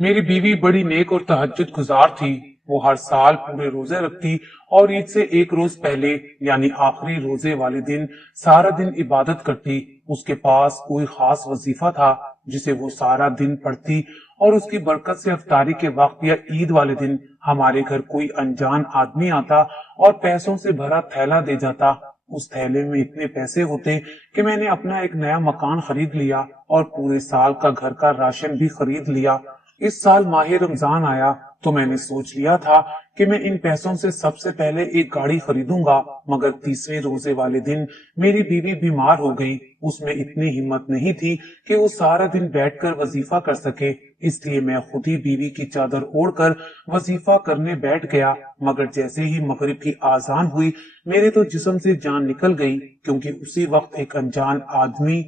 मेरी बीवी बड़ी नेक और तहज्जुद गुजार थी। वो हर साल पूरे रोजे रखती और ईद से एक रोज पहले यानी आखिरी रोजे वाले दिन सारा दिन इबादत करती। उसके पास कोई खास वजीफा था जिसे वो सारा दिन पढ़ती और उसकी बरकत से इफ्तारी के वक्त या ईद वाले दिन हमारे घर कोई अनजान आदमी आता और पैसों से भरा थैला दे जाता। उस थैले में इतने पैसे होते कि मैंने अपना एक नया मकान खरीद लिया और पूरे साल का घर का राशन भी खरीद लिया। इस साल माह रमजान आया तो मैंने सोच लिया था कि मैं इन पैसों से सबसे पहले एक गाड़ी खरीदूंगा, मगर तीसरे रोजे वाले दिन मेरी बीवी बीमार हो गई। उसमें इतनी हिम्मत नहीं थी कि वो सारा दिन बैठकर वजीफा कर सके, इसलिए मैं खुद ही बीवी की चादर ओढ़कर वजीफा करने बैठ गया। मगर जैसे ही मगरिब की आजान हुई मेरे तो जिस्म से जान निकल गई, क्योंकि उसी वक्त एक अनजान आदमी,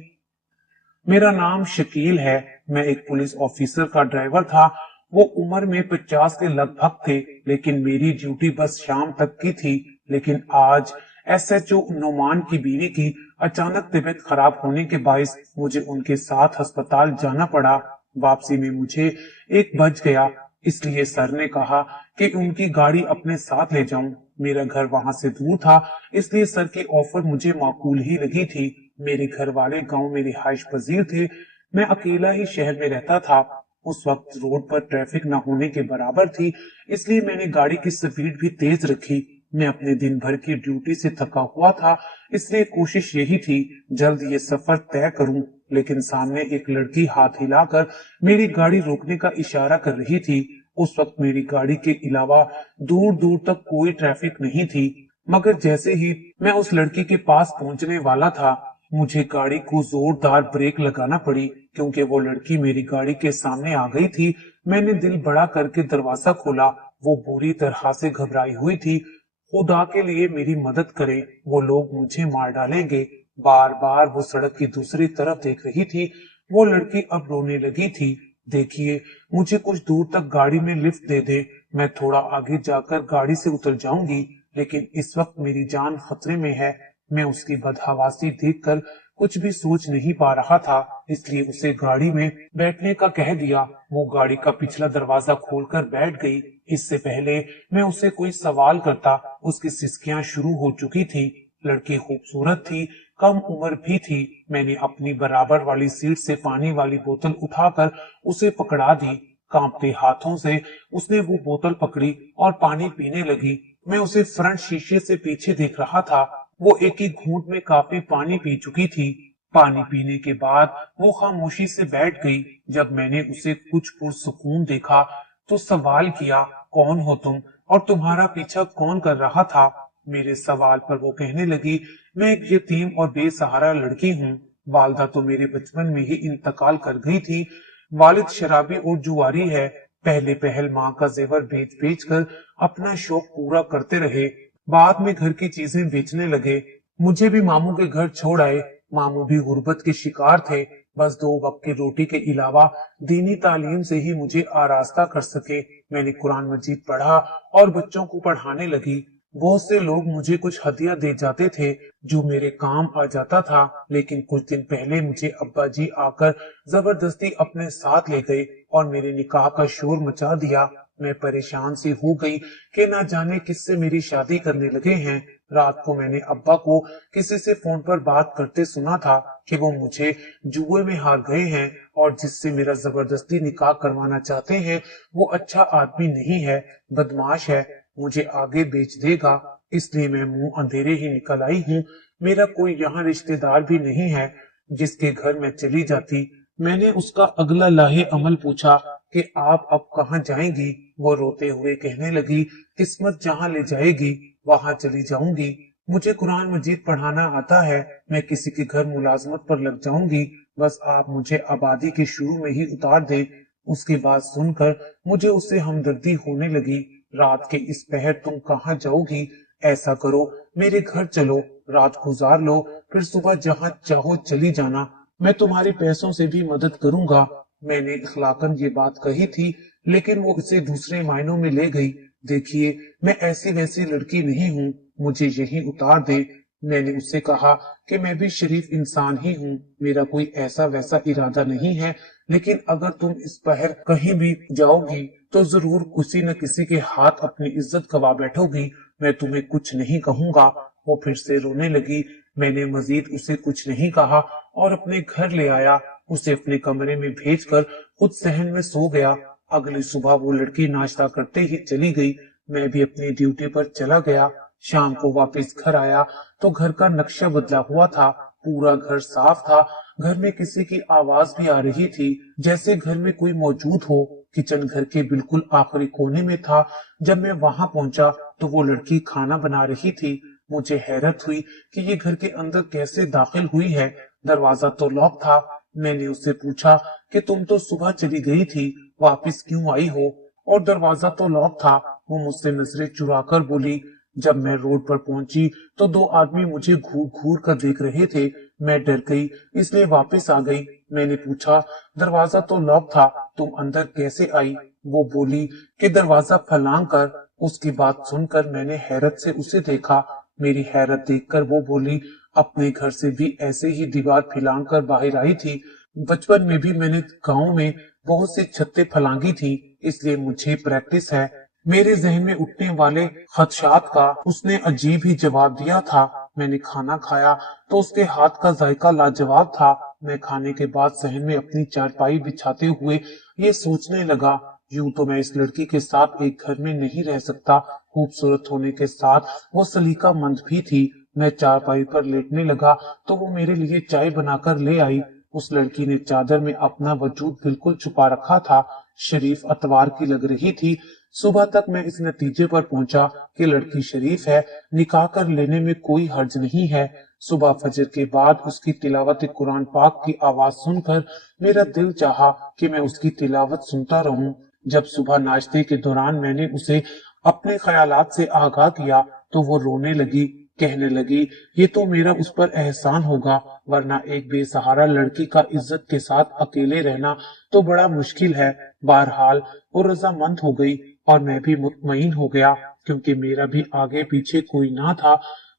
मेरा नाम शकील है, मैं एक पुलिस ऑफिसर का ड्राइवर था। वो उम्र में 50 के लगभग थे, लेकिन मेरी ड्यूटी बस शाम तक की थी। लेकिन आज एसएचओ नोमान की बीवी की अचानक तबीयत खराब होने के बायस मुझे उनके साथ अस्पताल जाना पड़ा। वापसी में मुझे 1 बज गया, इसलिए सर ने कहा कि उनकी गाड़ी अपने साथ ले जाऊं। मेरा घर वहां से दूर था, इसलिए सर की ऑफर मुझे माकूल ही लगी थी। मेरे घर वाले गांव में रिहाइश पजीर थे, मैं अकेला ही शहर में रहता था। उस वक्त रोड पर ट्रैफिक न होने के बराबर थी, इसलिए मैंने गाड़ी की स्पीड भी तेज रखी। मैं अपने दिन भर की ड्यूटी से थका हुआ था, इसलिए कोशिश यही थी जल्द ये सफर तय करूं। लेकिन सामने एक लड़की हाथ हिलाकर मेरी गाड़ी रोकने का इशारा कर रही थी। उस वक्त मेरी गाड़ी के अलावा दूर दूर तक कोई ट्रैफिक नहीं थी, मगर जैसे ही मैं उस लड़की के पास पहुंचने वाला था मुझे गाड़ी को जोरदार ब्रेक लगाना पड़ी, क्योंकि वो लड़की मेरी गाड़ी के सामने आ गई थी। मैंने दिल बड़ा करके दरवाजा खोला। वो बुरी तरह से घबराई हुई थी। खुदा के लिए मेरी मदद करें, वो लोग मुझे मार डालेंगे। बार बार वो सड़क की दूसरी तरफ देख रही थी। वो लड़की अब रोने लगी थी। देखिए, मुझे कुछ दूर तक गाड़ी में लिफ्ट दे दे, मैं थोड़ा आगे जाकर गाड़ी से उतर जाऊंगी, लेकिन इस वक्त मेरी जान खतरे में है। मैं उसकी बदहवासी देखकर कुछ भी सोच नहीं पा रहा था, इसलिए उसे गाड़ी में बैठने का कह दिया। वो गाड़ी का पिछला दरवाजा खोलकर बैठ गई। इससे पहले मैं उसे कोई सवाल करता उसकी सिसकियां शुरू हो चुकी थी। लड़की खूबसूरत थी, कम उम्र भी थी। मैंने अपनी बराबर वाली सीट से पानी वाली बोतल उठाकर उसे पकड़ा दी। कांपते हाथों से उसने वो बोतल पकड़ी और पानी पीने लगी। मैं उसे फ्रंट शीशे से पीछे देख रहा था। वो एक ही घूंट में काफी पानी पी चुकी थी। पानी पीने के बाद वो खामोशी से बैठ गई। जब मैंने उसे कुछ पुरसुकून देखा तो सवाल किया, कौन हो तुम और तुम्हारा पीछा कौन कर रहा था? मेरे सवाल पर वो कहने लगी, मैं एक यतीम और बेसहारा लड़की हूँ। वालदा तो मेरे बचपन में ही इंतकाल कर गई थी। वालिद शराबी और जुआरी है। पहले पहल माँ का जेवर बेच बेच कर अपना शौक पूरा करते रहे, बाद में घर की चीजें बेचने लगे। मुझे भी मामू के घर छोड़ आए। मामू भी गुर्बत के शिकार थे, बस 2 वक्त की रोटी के अलावा दीनी तालीम से ही मुझे आरास्ता कर सके। मैंने कुरान मजीद पढ़ा और बच्चों को पढ़ाने लगी। बहुत से लोग मुझे कुछ हदिया दे जाते थे जो मेरे काम आ जाता था, लेकिन कुछ दिन पहले मुझे अब्बा जी आकर जबरदस्ती अपने साथ ले गए और मेरे निकाह का शोर मचा दिया। मैं परेशान सी हो गई कि ना जाने किससे मेरी शादी करने लगे हैं। रात को मैंने अब्बा को किसी से फोन पर बात करते सुना था कि वो मुझे जुए में हार गए हैं और जिससे मेरा जबरदस्ती निकाह करवाना चाहते हैं वो अच्छा आदमी नहीं है, बदमाश है, मुझे आगे बेच देगा। इसलिए मैं मुंह अंधेरे ही निकल आई हूँ। मेरा कोई यहाँ रिश्तेदार भी नहीं है जिसके घर मैं चली जाती। मैंने उसका अगला लाहे अमल पूछा कि आप अब कहाँ जाएंगी? वो रोते हुए कहने लगी, किस्मत जहाँ ले जाएगी वहां चली जाऊंगी। मुझे कुरान मजीद पढ़ाना आता है, मैं किसी के घर मुलाजमत पर लग जाऊंगी, बस आप मुझे आबादी के शुरू में ही उतार दें। उसकी बात सुनकर मुझे उससे हमदर्दी होने लगी। रात के इस पहर तुम कहाँ जाओगी? ऐसा करो, मेरे घर चलो, रात गुजार लो, फिर सुबह जहाँ चाहो चली जाना। मैं तुम्हारे पैसों से भी मदद करूंगा। मैंने इखलाकन ये बात कही थी, लेकिन वो इसे दूसरे मायनों में ले गई। देखिए, मैं ऐसी वैसी लड़की नहीं हूँ, मुझे यही उतार दे। मैंने उससे कहा कि मैं भी शरीफ इंसान ही हूँ, मेरा कोई ऐसा वैसा इरादा नहीं है, लेकिन अगर तुम इस पहर कहीं भी जाओगी तो जरूर किसी न किसी के हाथ अपनी इज्जत गवा बैठोगी। मैं तुम्हें कुछ नहीं कहूंगा। वो फिर से रोने लगी। मैंने मजीद उसे कुछ नहीं कहा और अपने घर ले आया। उसे अपने कमरे में भेजकर खुद सहन में सो गया। अगली सुबह वो लड़की नाश्ता करते ही चली गई। मैं भी अपनी ड्यूटी पर चला गया। शाम को वापस घर आया तो घर का नक्शा बदला हुआ था। पूरा घर साफ था। घर में किसी की आवाज भी आ रही थी, जैसे घर में कोई मौजूद हो। किचन घर के बिल्कुल आखिरी कोने में था। जब मैं वहां पहुंचा तो वो लड़की खाना बना रही थी। मुझे हैरत हुई कि ये घर के अंदर कैसे दाखिल हुई है। दरवाजा तो लॉक था। मैंने उससे पूछा कि तुम तो सुबह चली गई थी, वापस क्यों आई हो? और दरवाजा तो लॉक था। वो मुझसे नजरें चुराकर बोली। जब मैं रोड पर पहुंची तो दो आदमी मुझे घूर घूर कर देख रहे थे। मैं डर गई, इसलिए वापस आ गई। मैंने पूछा, दरवाजा तो लॉक था, तुम अंदर कैसे आई? वो बोली कि दरवाजा फलांग कर। उसकी बात सुनकर मैंने हैरत से उसे देखा। मेरी हैरत देखकर वो बोली, अपने घर से भी ऐसे ही दीवार फैलांग कर बाहर आई थी। बचपन में भी मैंने गांव में बहुत सी छतें फलांगी थी, इसलिए मुझे प्रैक्टिस है। मेरे जहन में उठने वाले खदशात का उसने अजीब ही जवाब दिया था। मैंने खाना खाया तो उसके हाथ का जायका लाजवाब था। मैं खाने के बाद सहन में अपनी चारपाई बिछाते हुए ये सोचने लगा, यूं तो मैं इस लड़की के साथ एक घर में नहीं रह सकता। खूबसूरत होने के साथ वो सलीका मंद भी थी। मैं चारपाई पर लेटने लगा तो वो मेरे लिए चाय बनाकर ले आई। उस लड़की ने चादर में अपना वजूद बिल्कुल छुपा रखा था। शरीफ अतवार की लग रही थी। सुबह तक मैं इस नतीजे पर पहुंचा कि लड़की शरीफ है, निकाह कर लेने में कोई हर्ज नहीं है। सुबह फजर के बाद उसकी तिलावत कुरान पाक की आवाज सुनकर मेरा दिल चाहा कि मैं उसकी तिलावत सुनता रहूं। जब सुबह नाश्ते के दौरान मैंने उसे अपने ख्यालात से आगाह किया तो वो रोने लगी। कहने लगी, ये तो मेरा उस पर एहसान होगा, वरना एक बेसहारा लड़की का इज्जत के साथ अकेले रहना तो बड़ा मुश्किल है। बहरहाल वो रजामंद हो गई और मैं भी मुतमईन हो गया, क्योंकि मेरा भी आगे पीछे कोई ना था।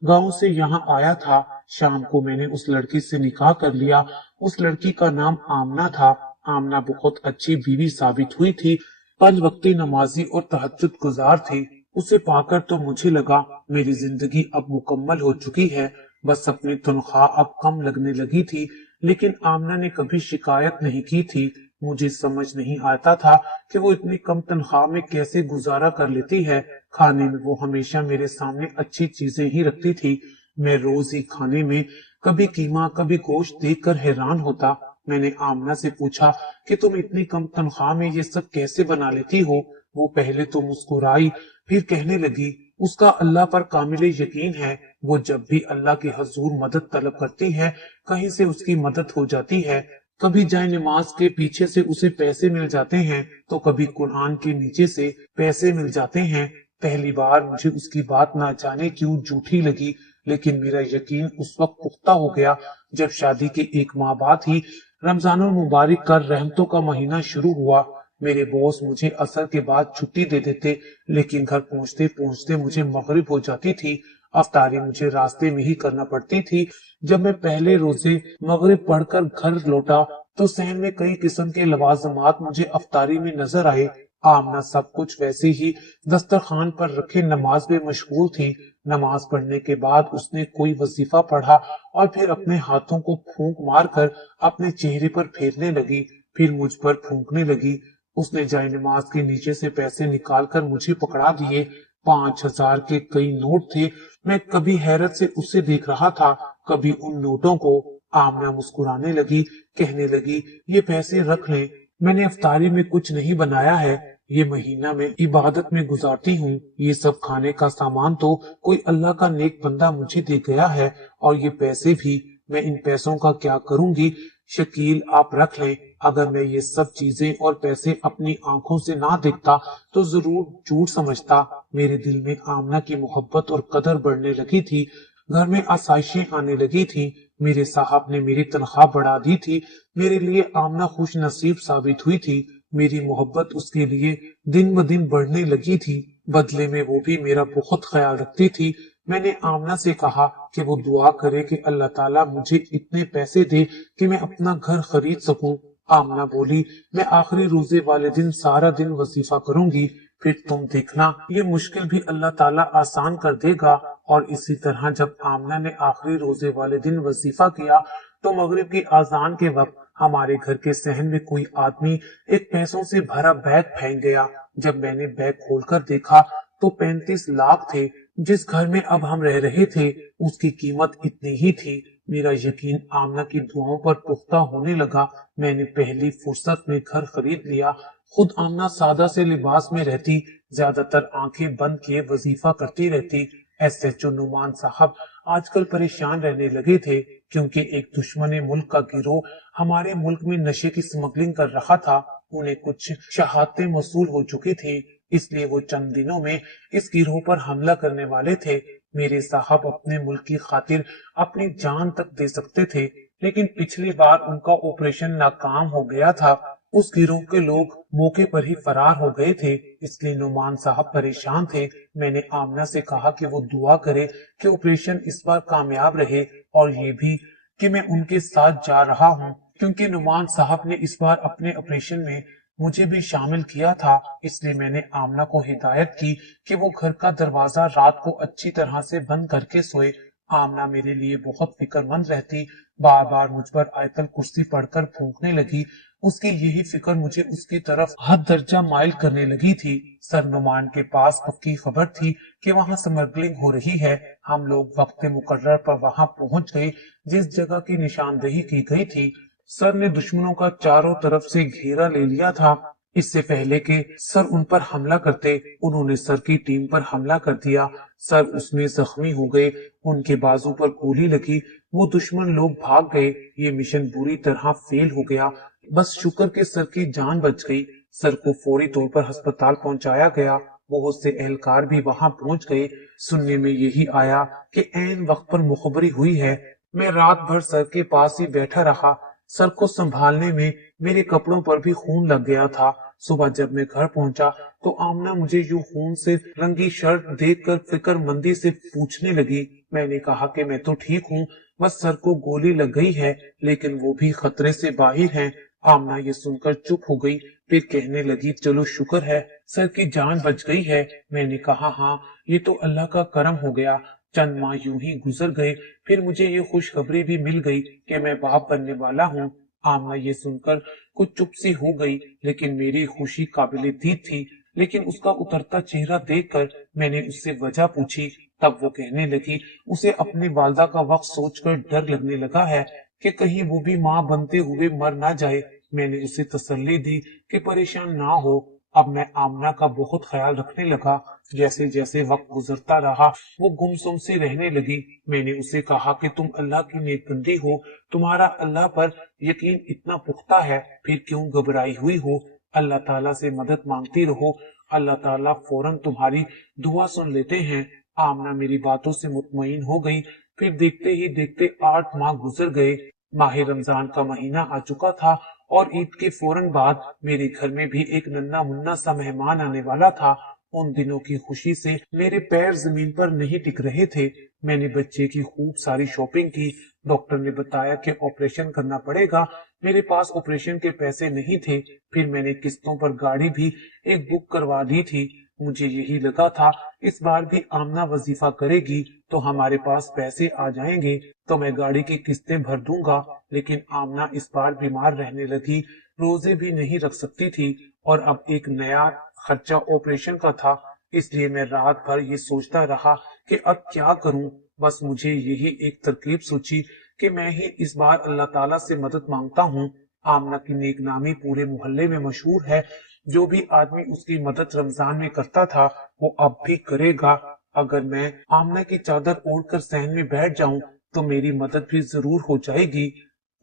गांव से यहाँ आया था। शाम को मैंने उस लड़की से निकाह कर लिया। उस लड़की का नाम आमना था। आमना बहुत अच्छी बीवी साबित हुई थी। 5 वक्ती नमाजी और तहज्जुद गुजार थी। उसे पाकर तो मुझे लगा मेरी जिंदगी अब मुकम्मल हो चुकी है। बस अपनी तनख्वाह अब कम लगने लगी थी, लेकिन आमना ने कभी शिकायत नहीं की थी। मुझे समझ नहीं आता था कि वो इतनी कम तनख्वाह में कैसे गुजारा कर लेती है। खाने में वो हमेशा मेरे सामने अच्छी चीजें ही रखती थी। मैं रोज ही खाने में कभी कीमा कभी गोश्त देखकर हैरान होता। मैंने आमना से पूछा कि तुम इतनी कम तनख्वाह में ये सब कैसे बना लेती हो? वो पहले तो मुस्कुराई, फिर कहने लगी, उसका अल्लाह पर कामिल यकीन है। वो जब भी अल्लाह के हजूर मदद तलब करती है, कहीं से उसकी मदद हो जाती है। कभी जाए नमाज के पीछे से उसे पैसे मिल जाते हैं, तो कभी कुरान के नीचे से पैसे मिल जाते हैं। पहली बार मुझे उसकी बात ना जाने क्यों झूठी लगी, लेकिन मेरा यकीन उस वक्त पुख्ता हो गया जब शादी के 1 माह बाद ही रमजानुल मुबारक का रहमतों का महीना शुरू हुआ। मेरे बॉस मुझे असर के बाद छुट्टी दे देते, लेकिन घर पहुंचते पहुंचते मुझे मगरिब हो जाती थी। अफ्तारी मुझे रास्ते में ही करना पड़ती थी। जब मैं पहले रोजे मगरिब पढ़कर घर लौटा तो सहन में कई किस्म के लवाजमात मुझे अफ्तारी में नजर आए। आमना सब कुछ वैसे ही दस्तरखान पर रखे नमाज में मशगूल थी। नमाज पढ़ने के बाद उसने कोई वजीफा पढ़ा और फिर अपने हाथों को फूंक मारकर अपने चेहरे पर फेरने लगी, फिर मुझ पर फूंकने लगी। उसने जाए नमाज के नीचे से पैसे निकालकर मुझे पकड़ा दिए। 5,000 के कई नोट थे। मैं कभी हैरत से उसे देख रहा था, कभी उन नोटों को। आमना मुस्कुराने लगी, कहने लगी, ये पैसे रख लें, मैंने अफ्तारी में कुछ नहीं बनाया है, ये महीना में इबादत में गुजारती हूँ। ये सब खाने का सामान तो कोई अल्लाह का नेक बंदा मुझे दे गया है, और ये पैसे भी, मैं इन पैसों का क्या करूंगी? शकील आप रख लें। अगर मैं ये सब चीजें और पैसे अपनी आंखों से ना देखता तो जरूर झूठ समझता। मेरे दिल में आमना की मोहब्बत और कदर बढ़ने लगी थी। घर में आसाइशें आने लगी थी। मेरे साहब ने मेरी तनख्वाह बढ़ा दी थी। मेरे लिए आमना खुश नसीब साबित हुई थी। मेरी मोहब्बत उसके लिए दिन ब दिन बढ़ने लगी थी। बदले में वो भी मेरा बहुत ख्याल रखती थी। मैंने आमना से कहा कि वो दुआ करे कि अल्लाह ताला मुझे इतने पैसे दे कि मैं अपना घर खरीद सकूं। आमना बोली, मैं आखिरी रोजे वाले दिन सारा दिन वजीफा करूंगी, फिर तुम देखना ये मुश्किल भी अल्लाह ताला आसान कर देगा। और इसी तरह जब आमना ने आखिरी रोजे वाले दिन वजीफा किया तो मगरिब की आजान के वक्त हमारे घर के सहन में कोई आदमी एक पैसों से भरा बैग फेंक गया। जब मैंने बैग खोलकर देखा तो 35 लाख थे। जिस घर में अब हम रह रहे थे उसकी कीमत इतनी ही थी। मेरा यकीन आमना की दुआओं पर पुख्ता होने लगा। मैंने पहली फुर्सत में घर खरीद लिया। खुद आमना सादा से लिबास में रहती, ज्यादातर आंखें बंद किए वजीफा करती रहती। एसएचओ नुमान साहब आजकल परेशान रहने लगे थे क्योंकि एक दुश्मन मुल्क का गिरोह हमारे मुल्क में नशे की स्मगलिंग कर रहा था। उन्हें कुछ शहादतें मौसूल हो चुकी थी, इसलिए वो चंद दिनों में इस गिरोह पर हमला करने वाले थे। मेरे साहब अपने मुल्क की खातिर अपनी जान तक दे सकते थे, लेकिन पिछली बार उनका ऑपरेशन नाकाम हो गया था। उस गिरोह के लोग मौके पर ही फरार हो गए थे, इसलिए नुमान साहब परेशान थे। मैंने आमना से कहा कि वो दुआ करे कि ऑपरेशन इस बार कामयाब रहे, और ये भी कि मैं उनके साथ जा रहा हूँ क्योंकि नुमान साहब ने इस बार अपने ऑपरेशन में मुझे भी शामिल किया था। इसलिए मैंने आमना को हिदायत की कि वो घर का दरवाजा रात को अच्छी तरह से बंद करके सोए। आमना मेरे लिए बहुत फिक्रमंद रहती, बार बार मुझ पर आयतल कुर्सी पढ़कर फूंकने लगी। उसकी यही फिक्र मुझे उसकी तरफ हद दर्जा माइल करने लगी थी। सर नुमान के पास पक्की खबर थी कि वहां स्मगलिंग हो रही है। हम लोग वक्त मुकर्रर पर वहां पहुंच गए जिस जगह की निशानदेही की गई थी। सर ने दुश्मनों का चारों तरफ से घेरा ले लिया था। इससे पहले कि सर उन पर हमला करते, उन्होंने सर की टीम पर हमला कर दिया। सर उसमें जख्मी हो गए, उनके बाजू पर गोली लगी, वो दुश्मन लोग भाग गए। ये मिशन बुरी तरह फेल हो गया। बस शुक्र के सर की जान बच गई। सर को फौरी तौर पर अस्पताल पहुंचाया गया। बहुत से एहलकार भी वहां पहुंच गए। सुनने में यही आया कि ऐन वक्त पर मुखबरी हुई है। मैं रात भर सर के पास ही बैठा रहा। सर को संभालने में मेरे कपड़ों पर भी खून लग गया था। सुबह जब मैं घर पहुंचा तो आमना मुझे यूं खून से रंगी शर्ट देखकर फिक्रमंदी से पूछने लगी। मैंने कहा कि मैं तो ठीक हूँ, बस सर को गोली लग गई है, लेकिन वो भी खतरे से बाहर हैं। आमना ये सुनकर चुप हो गई, फिर कहने लगी, चलो शुक्र है सर की जान बच गई है। मैंने कहा, हाँ ये तो अल्लाह का करम हो गया। चंद माह यूं ही गुजर गए, फिर मुझे ये खुशखबरी भी मिल गई कि मैं बाप बनने वाला हूँ। आमना ये सुनकर कुछ चुप सी हो गई, लेकिन मेरी खुशी काबिले दीद थी। लेकिन उसका उतरता चेहरा देखकर मैंने उससे वजह पूछी। तब वो कहने लगी, उसे अपनी वालदा का वक्त सोचकर डर लगने लगा है कि कहीं वो भी माँ बनते हुए मर ना जाए। मैंने उसे तसल्ली दी कि परेशान ना हो। अब मैं आमना का बहुत ख्याल रखने लगा। जैसे जैसे वक्त गुजरता रहा वो गुमसुम से रहने लगी। मैंने उसे कहा कि तुम अल्लाह की नेक बंदी हो, तुम्हारा अल्लाह पर यकीन इतना पुख्ता है, फिर क्यों घबराई हुई हो। अल्लाह ताला से मदद मांगती रहो, अल्लाह ताला फौरन तुम्हारी दुआ सुन लेते हैं। आमना मेरी बातों से मुतमईन हो गई। फिर देखते ही देखते 8 माह गुजर गए। माह रमजान का महीना आ चुका था और ईद के फौरन बाद मेरे घर में भी एक नन्ना मुन्ना सा मेहमान आने वाला था। उन दिनों की खुशी से मेरे पैर जमीन पर नहीं टिक रहे थे। मैंने बच्चे की खूब सारी शॉपिंग की। डॉक्टर ने बताया कि ऑपरेशन करना पड़ेगा। मेरे पास ऑपरेशन के पैसे नहीं थे। फिर मैंने किस्तों पर गाड़ी भी एक बुक करवा दी थी। मुझे यही लगा था इस बार भी आमना वजीफा करेगी तो हमारे पास पैसे आ जाएंगे तो मैं गाड़ी की किस्तें भर दूंगा। लेकिन आमना इस बार बीमार रहने लगी, रोजे भी नहीं रख सकती थी और अब एक नया खर्चा ऑपरेशन का था। इसलिए मैं रात भर ये सोचता रहा कि अब क्या करूं। बस मुझे यही एक तरकीब सूझी कि मैं ही इस बार अल्लाह ताला से मदद मांगता हूँ। आमना की नेकनामी पूरे मोहल्ले में मशहूर है। जो भी आदमी उसकी मदद रमजान में करता था वो अब भी करेगा। अगर मैं आमना की चादर ओढ़कर सहन में बैठ जाऊं तो मेरी मदद भी जरूर हो जाएगी।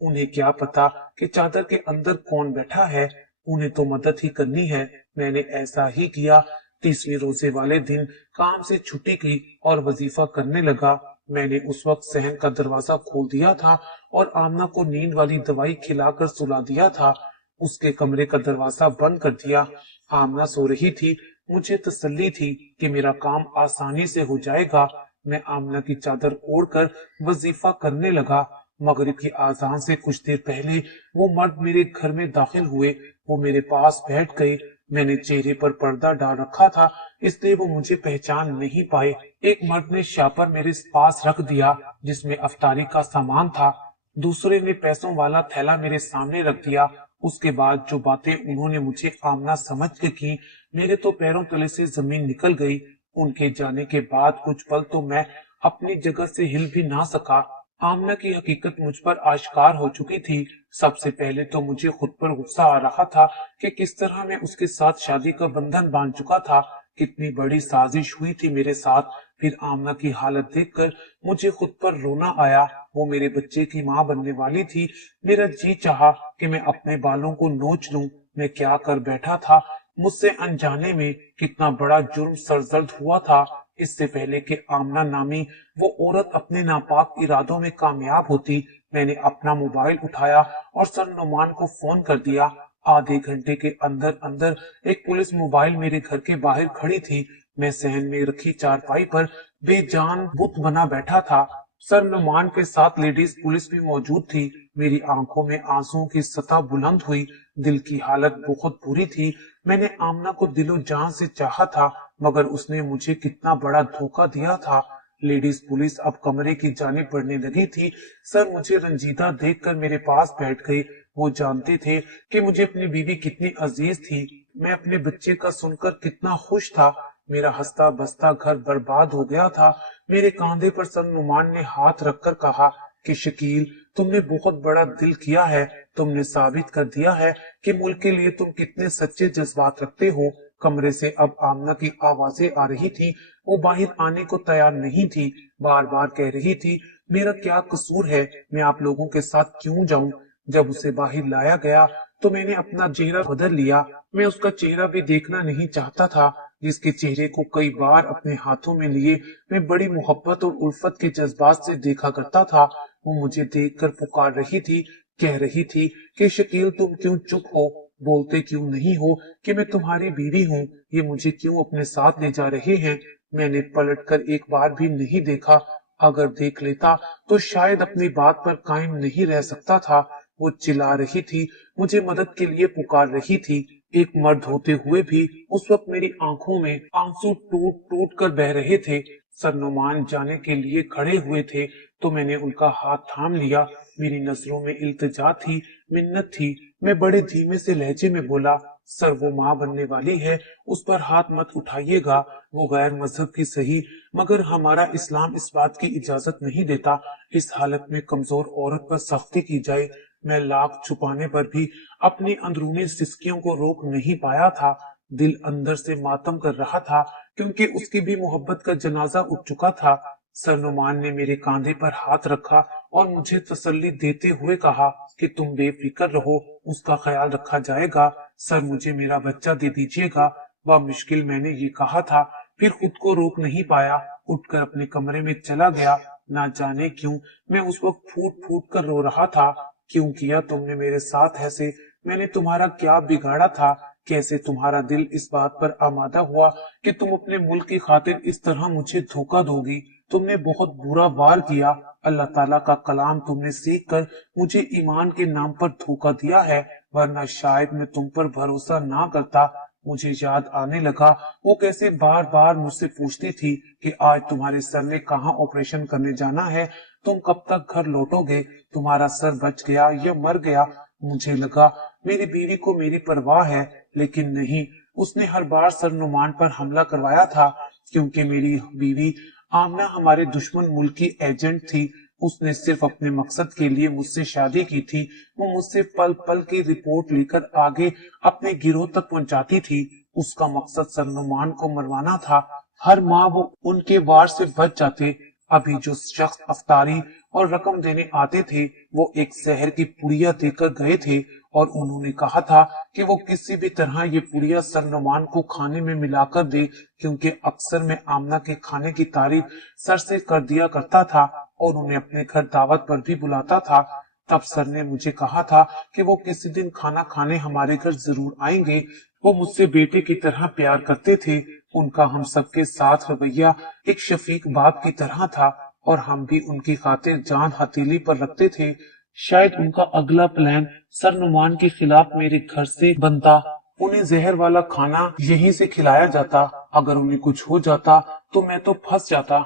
उन्हें क्या पता कि चादर के अंदर कौन बैठा है, उन्हें तो मदद ही करनी है। मैंने ऐसा ही किया। 30वें रोजे वाले दिन काम से छुट्टी की और वजीफा करने लगा। मैंने उस वक्त सहन का दरवाजा खोल दिया था और आमना को नींद वाली दवाई खिलाकर सुला दिया था। उसके कमरे का दरवाजा बंद कर दिया। आमना सो रही थी। मुझे तसल्ली थी कि मेरा काम आसानी से हो जाएगा। मैं आमना की चादर ओढ़कर वजीफा करने लगा। मगरिब की आजान से कुछ देर पहले वो मर्द मेरे घर में दाखिल हुए। वो मेरे पास बैठ गए। मैंने चेहरे पर पर्दा डाल रखा था, इसलिए वो मुझे पहचान नहीं पाए। एक मर्द ने शापर मेरे पास रख दिया जिसमें अफ्तारी का सामान था। दूसरे ने पैसों वाला थैला मेरे सामने रख दिया। उसके बाद जो बातें उन्होंने मुझे आमना समझ के की, मेरे तो पैरों तले से जमीन निकल गई। उनके जाने के बाद कुछ पल तो मैं अपनी जगह से हिल भी ना सका। आमना की हकीकत मुझ पर आश्कार हो चुकी थी। सबसे पहले तो मुझे खुद पर गुस्सा आ रहा था कि किस तरह मैं उसके साथ शादी का बंधन बांध चुका था। कितनी बड़ी साजिश हुई थी मेरे साथ। फिर आमना की हालत देखकर मुझे खुद पर रोना आया। वो मेरे बच्चे की माँ बनने वाली थी। मेरा जी चाहा कि मैं अपने बालों को नोच लूं। मैं क्या कर बैठा था। मुझसे अनजाने में कितना बड़ा जुर्म सरजर्द हुआ था। इससे पहले कि आमना नामी वो औरत अपने नापाक इरादों में कामयाब होती, मैंने अपना मोबाइल उठाया और सर नुमान को फोन कर दिया। आधे घंटे के अंदर अंदर एक पुलिस मोबाइल मेरे घर के बाहर खड़ी थी। मैं सहन में रखी चारपाई पर बेजान बुत बना बैठा था। सर नुमान के साथ लेडीज पुलिस भी मौजूद थी। मेरी आंखों में आंसुओं की सतह बुलंद हुई। दिल की हालत बहुत बुरी थी। मैंने आमना को दिलो जान से चाहा था, मगर उसने मुझे कितना बड़ा धोखा दिया था। लेडीज पुलिस अब कमरे की जानिब बढ़ने लगी थी। सर मुझे रंजीदा देखकर मेरे पास बैठ गए। वो जानते थे कि मुझे अपनी बीवी कितनी अजीज थी। मैं अपने बच्चे का सुनकर कितना खुश था। मेरा हंसता बसता घर बर्बाद हो गया था। मेरे कांधे पर सर नुमान ने हाथ रखकर कहा कि शकील, तुमने बहुत बड़ा दिल किया है। तुमने साबित कर दिया है कि मुल्क के लिए तुम कितने सच्चे जज्बात रखते हो। कमरे से अब आमना की आवाजें आ रही थी। वो बाहर आने को तैयार नहीं थी। बार बार कह रही थी, मेरा क्या कसूर है, मैं आप लोगों के साथ क्यों जाऊं। जब उसे बाहर लाया गया तो मैंने अपना चेहरा बदल लिया। मैं उसका चेहरा भी देखना नहीं चाहता था, जिसके चेहरे को कई बार अपने हाथों में लिए मैं बड़ी मोहब्बत और उल्फत के जज्बात से देखा करता था। वो मुझे देखकर पुकार रही थी, कह रही थी कि शकील, तुम क्यों चुप हो, बोलते क्यों नहीं हो कि मैं तुम्हारी बीवी हूँ। ये मुझे क्यों अपने साथ ले जा रहे हैं। मैंने पलटकर एक बार भी नहीं देखा। अगर देख लेता तो शायद अपनी बात पर कायम नहीं रह सकता था। वो चिल्ला रही थी, मुझे मदद के लिए पुकार रही थी। एक मर्द होते हुए भी उस वक्त मेरी आंखों में आंसू टूट टूट कर बह रहे थे। सरनुमान जाने के लिए खड़े हुए थे तो मैंने उनका हाथ थाम लिया। मेरी नजरों में इल्तिजा थी, मिन्नत थी। मैं बड़े धीमे से लहजे में बोला, सर वो माँ बनने वाली है, उस पर हाथ मत उठाइएगा। वो गैर मजहब की सही, मगर हमारा इस्लाम इस बात की इजाजत नहीं देता इस हालत में कमजोर औरत पर सख्ती की जाए। मैं लाख छुपाने पर भी अपनी अंदरूनी सिसकियों को रोक नहीं पाया था। दिल अंदर से मातम कर रहा था, क्योंकि उसकी भी मोहब्बत का जनाजा उठ चुका था। सरनुमान ने मेरे कांधे पर हाथ रखा और मुझे तसल्ली देते हुए कहा कि तुम बेफिक्र रहो, उसका ख्याल रखा जाएगा। सर मुझे मेरा बच्चा दे दीजिएगा। वह मुश्किल मैंने ये कहा था, फिर खुद को रोक नहीं पाया, उठकर अपने कमरे में चला गया। ना जाने क्यों मैं उस वक्त फूट फूट कर रो रहा था। क्यों किया तुमने मेरे साथ ऐसे? मैंने तुम्हारा क्या बिगाड़ा था? कैसे तुम्हारा दिल इस बात पर आमादा हुआ कि तुम अपने मुल्क की खातिर इस तरह मुझे धोखा दोगी? तुमने बहुत बुरा वार किया। अल्लाह ताला का कलाम तुमने सीख कर मुझे ईमान के नाम पर धोखा दिया है, वरना शायद मैं तुम पर भरोसा ना करता। मुझे याद आने लगा वो कैसे बार बार मुझसे पूछती थी कि आज तुम्हारे सर ने कहाँ ऑपरेशन करने जाना है, तुम कब तक घर लौटोगे, तुम्हारा सर बच गया या मर गया। मुझे लगा मेरी बीवी को मेरी परवाह है, लेकिन नहीं, उसने हर बार सर नुमान पर हमला करवाया था, क्योंकि मेरी बीवी आमना हमारे दुश्मन मुल्क की एजेंट थी। उसने सिर्फ अपने मकसद के लिए मुझसे शादी की थी। वो मुझसे पल पल की रिपोर्ट लेकर आगे अपने गिरोह तक पहुंचाती थी। उसका मकसद सरनुमान को मरवाना था। हर माह वो उनके वार से बच जाते। अभी जो शख्स अफ्तारी और रकम देने आते थे, वो एक जहर की पुड़िया देकर गए थे और उन्होंने कहा था कि वो किसी भी तरह ये पुड़िया सरनुमान को खाने में मिलाकर दे, क्योंकि अक्सर मैं आमना के खाने की तारीफ सर से कर दिया करता था और उन्हें अपने घर दावत पर भी बुलाता था। तब सर ने मुझे कहा था कि वो किसी दिन खाना खाने हमारे घर जरूर आएंगे। वो मुझसे बेटे की तरह प्यार करते थे। उनका हम सबके साथ रवैया एक शफीक बाप की तरह था اور ہم بھی ان کی خاطر جان ہتھیلی پر رکھتے تھے۔ شاید ان کا اگلا پلان سر نعمان کے خلاف میرے گھر سے بنتا، انہیں زہر والا کھانا یہیں سے کھلایا جاتا، اگر انہیں کچھ ہو جاتا تو میں تو پھنس جاتا۔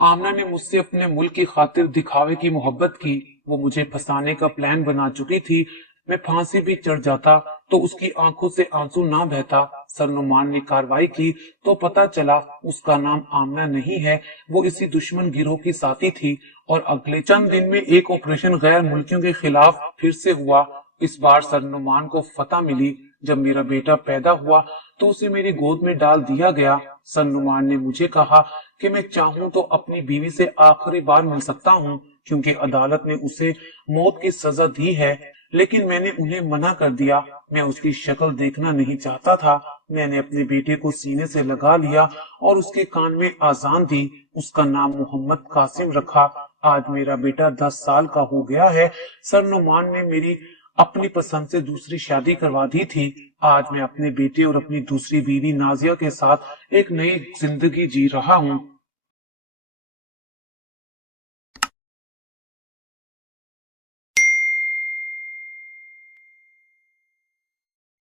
آمنہ نے مجھ سے اپنے ملک کی خاطر دکھاوے کی محبت کی، وہ مجھے پھنسانے کا پلان بنا چکی تھی، میں پھانسی بھی چڑھ جاتا تو اس کی آنکھوں سے آنسو نہ بہتا۔ سر نعمان نے کارروائی کی تو پتا چلا اس کا نام آمنہ نہیں ہے، وہ اسی دشمن گروہ کی ساتھی تھی، اور اگلے چند دن میں ایک آپریشن غیر ملکیوں کے خلاف پھر سے ہوا۔ اس بار سر نعمان کو فتح ملی۔ جب میرا بیٹا پیدا ہوا تو اسے میری گود میں ڈال دیا گیا۔ سر نعمان نے مجھے کہا کہ میں چاہوں تو اپنی بیوی سے آخری بار مل سکتا ہوں، کیونکہ عدالت نے اسے موت کی سزا دی ہے، لیکن میں نے انہیں منع کر دیا، میں اس کی شکل دیکھنا نہیں چاہتا تھا۔ میں نے اپنے بیٹے کو سینے سے لگا لیا اور اس کے کان میں آذان دی، اس کا نام محمد قاسم رکھا۔ آج میرا بیٹا 10 سال کا ہو گیا ہے۔ سر نعمان نے میری اپنی پسند سے دوسری شادی کروا دی تھی۔ آج میں اپنے بیٹے اور اپنی دوسری بیوی نازیہ کے ساتھ ایک نئی زندگی جی رہا ہوں۔